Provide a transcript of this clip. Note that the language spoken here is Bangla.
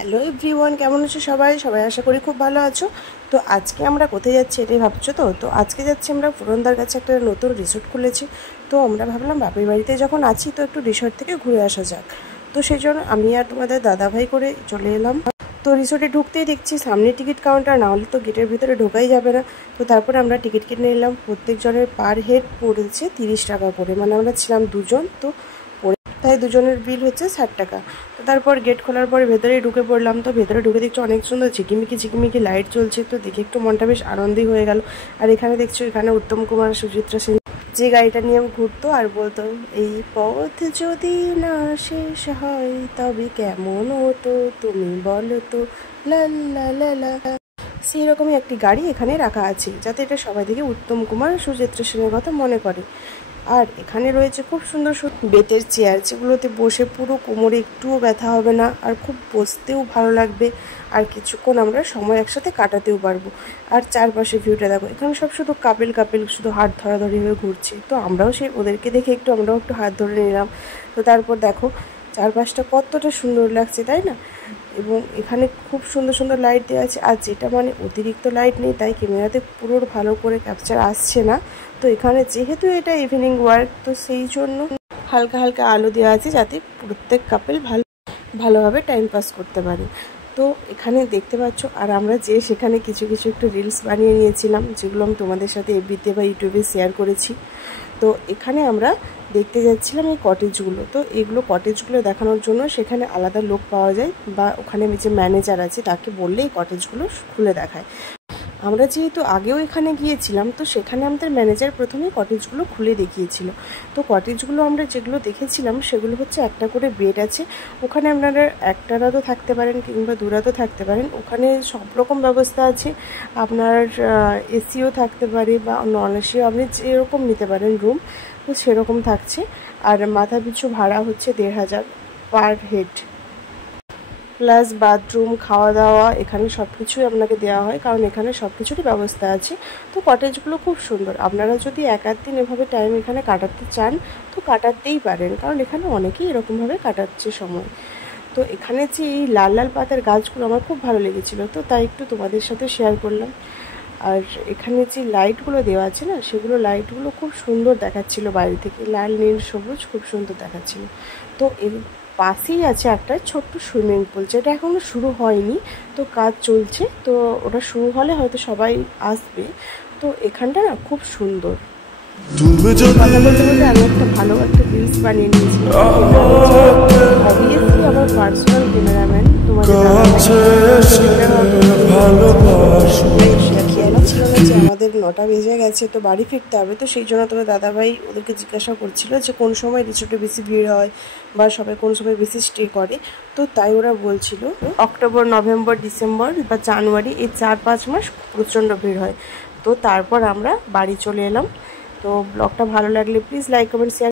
হ্যালো এভরিওয়ান, কেমন আছো সবাই? আশা করি খুব ভালো আছো। তো আজকে আমরা কোথায় যাচ্ছি এটাই ভাবছো তো আজকে যাচ্ছি আমরা পুরন্দার কাছে একটা নতুন রিসোর্ট খুলেছি। তো আমরা ভাবলাম বাপের বাড়িতে যখন আছি তো একটু রিসোর্ট থেকে ঘুরে আসা যাক। তো সেই জন্য আমি আর তোমাদের দাদাভাই করে চলে এলাম। তো রিসোর্টে ঢুকতেই দেখছি সামনে টিকিট কাউন্টার, না হলে তো গেটের ভিতরে ঢোকাই যাবে না। তো তারপরে আমরা টিকিট কিনে নিলাম। প্রত্যেকজনের পার হেড পড়েছে 30 টাকা করে, মানে আমরা ছিলাম দুজন, তো তাই দুজনের বিল হচ্ছে 60 টাকা। তো তারপর গেট খোলার পরে ভেতরেই ঢুকে পড়লাম। তো ভেতরে ঢুকে দেখছি অনেক সুন্দর ঝিকিমিকি লাইট চলছে। তো দেখে একটু মনটা বেশ আনন্দই হয়ে গেল। আর এখানে দেখছো এখানে উত্তম কুমার, সুচিত্রা সেন যে গাড়িটা নিয়ে ঘুরতো আর বলতো, এই পথ যদি না শেষ হয় তবে কেমন হতো তুমি বলো তো, লা লা লা লা। সেই রকমই একটি গাড়ি এখানে রাখা আছে, যাতে এটা সবাই দেখে উত্তম কুমার সুচিত্রা সেনের কথা মনে করে। আর এখানে রয়েছে খুব সুন্দর বেতের চেয়ার, যেগুলোতে বসে পুরো কোমরে একটুও ব্যথা হবে না, আর খুব বসতেও ভালো লাগবে। আর কিছুক্ষণ আমরা সময় একসাথে কাটাতেও পারবো। আর চারপাশে ভিউটা দেখো, এখানে সব শুধু কাপেল শুধু হাত ধরাধরি হয়ে ঘুরছে। তো আমরাও ওদেরকে দেখে আমরাও একটু হাত ধরে নিলাম। তো তারপর দেখো চারপাশটা কতটা সুন্দর লাগছে, তাই না? এবং এখানে খুব সুন্দর লাইট দেওয়া আছে। আর যেটা মানে অতিরিক্ত লাইট নেই, তাই ক্যামেরাতে পুরো ভালো করে ক্যাপচার আসছে না। তো এখানে যেহেতু এটা ইভিনিং ওয়ার্ক, তো সেই জন্য হালকা আলো দেওয়া আছে, যাতে প্রত্যেক কাপেল ভালোভাবে টাইম পাস করতে পারে। তো এখানে দেখতে পাচ্ছ, আর আমরা সেখানে কিছু একটু রিলস বানিয়ে নিয়েছিলাম, যেগুলো আমি তোমাদের সাথে এফবিতে বা ইউটিউবে শেয়ার করেছি। তো এখানে আমরা দেখতে যাচ্ছিলাম এই কটেজগুলো। তো এগুলো কটেজগুলো দেখানোর জন্য সেখানে আলাদা লোক পাওয়া যায়, বা ওখানে যে ম্যানেজার আছে তাকে বললে এই কটেজগুলো খুলে দেখায়। আমরা যেহেতু আগেও এখানে গিয়েছিলাম, তো সেখানে আমাদের ম্যানেজার প্রথমেই কটেজগুলো খুলে দেখিয়েছিল। তো কটেজগুলো আমরা যেগুলো দেখেছিলাম সেগুলো হচ্ছে একটা করে বেড আছে। ওখানে আপনারা একটা রাতও থাকতে পারেন কিংবা 2 রাতও থাকতে পারেন। ওখানে সব রকম ব্যবস্থা আছে। আপনার এসিও থাকতে পারে বা নন এসিও, আপনি যেরকম নিতে পারেন রুম, তো সেরকম থাকছে। আর মাথা পিছু ভাড়া হচ্ছে 1500 পার হেড, প্লাস বাথরুম, খাওয়া দাওয়া, এখানে সব কিছুই আপনাকে দেওয়া হয়, কারণ এখানে সব কিছুরই ব্যবস্থা আছে। তো কটেজগুলো খুব সুন্দর। আপনারা যদি এক আধ দিন এভাবে টাইম এখানে কাটাতে চান তো কাটাতেই পারেন, কারণ এখানে অনেকেই এরকমভাবে কাটাচ্ছে সময়। তো এখানে যে এই লাল পাতার গাছগুলো আমার খুব ভালো লেগেছিলো, তো তাই একটু তোমাদের সাথে শেয়ার করলাম। আর এখানে যে লাইটগুলো দেওয়া আছে না, সেগুলো লাইটগুলো খুব সুন্দর দেখাচ্ছিল বাইরে থেকে, লাল নীল সবুজ, খুব সুন্দর দেখাচ্ছিল। তো এর পাশেই আছে একটা ছোট্ট সুইমিং পুল, যেটা এখনও শুরু হয়নি, তো কাজ চলছে। তো ওটা শুরু হলে হয়তো সবাই আসবে। তো এখানটা না খুব সুন্দর। কথা বলতে আমি একটা ভালো একটা রিলস বানিয়ে নিয়েছিলাম। অবভিয়াসলি আমার পার্সোনাল ক্যামেরাম্যান তোমাদের খেয়ালও ছিল না যে আমাদের 9টা বেজে গেছে, তো বাড়ি ফিরতে হবে। তো সেই জন্য তোমার দাদাভাই ওদেরকে জিজ্ঞাসা করছিল যে কোন সময় রিসোর্টে বেশি ভিড় হয় বা সবাই কোন সময় বেশি স্টে করে। তো তাই ওরা বলছিল অক্টোবর, নভেম্বর, ডিসেম্বর বা জানুয়ারি, এই 4-5 মাস প্রচণ্ড ভিড় হয়। তো তারপর আমরা বাড়ি চলে এলাম। তো ব্লগটা ভালো লাগলে প্লিজ লাইক, কমেন্ট, শেয়ার।